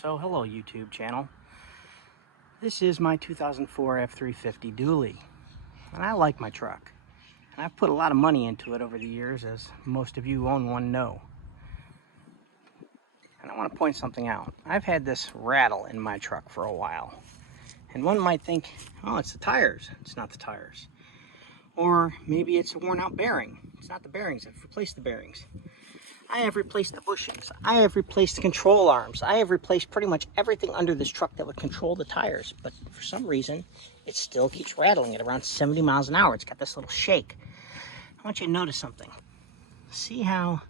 So hello YouTube channel. This is my 2004 F-350 dually, and I like my truck. And I've put a lot of money into it over the years, as most of you who own one know. And I want to point something out. I've had this rattle in my truck for a while. And one might think, oh, it's the tires. It's not the tires. Or maybe it's a worn out bearing. It's not the bearings. I've replaced the bearings. I have replaced the bushings. I have replaced the control arms. I have replaced pretty much everything under this truck that would control the tires. But for some reason, it still keeps rattling at around 70 miles an hour. It's got this little shake. I want you to notice something. See how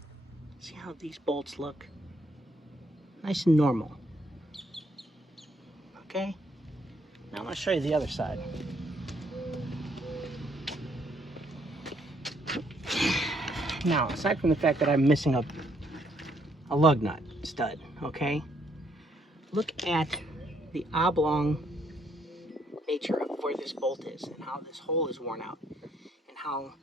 these bolts look? Nice and normal. Okay? Now I'm going to show you the other side. Now, aside from the fact that I'm missing a lug nut stud, okay? Look at the oblong nature of where this bolt is and how this hole is worn out and how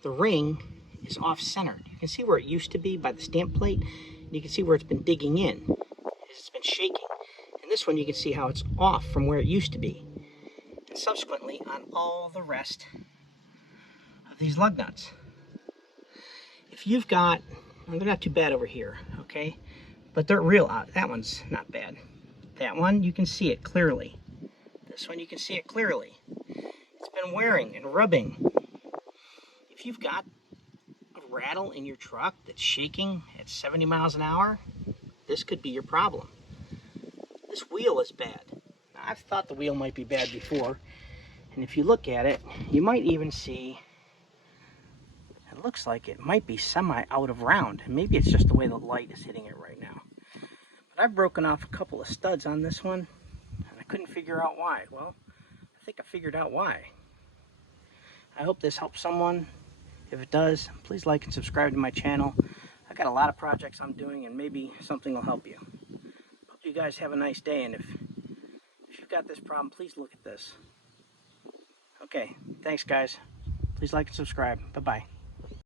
the ring is off-centered. You can see where it used to be by the stamp plate, and you can see where it's been digging in as it's been shaking. And this one you can see how it's off from where it used to be. And subsequently on all the rest of these lug nuts. If you've got, well, they're not too bad over here, okay? But they're real out. That one's not bad. That one, you can see it clearly. This one, you can see it clearly. It's been wearing and rubbing. If you've got a rattle in your truck that's shaking at 70 miles an hour, this could be your problem. This wheel is bad. Now, I've thought the wheel might be bad before, and if you look at it, you might even see it looks like it might be semi out of round. And maybe it's just the way the light is hitting it right now. But I've broken off a couple of studs on this one, and I couldn't figure out why. Well, I think I figured out why. I hope this helps someone. If it does, please like and subscribe to my channel. I got a lot of projects I'm doing, and maybe something will help you. Hope you guys have a nice day, and if you've got this problem, please look at this. Okay, thanks guys. Please like and subscribe. Bye-bye.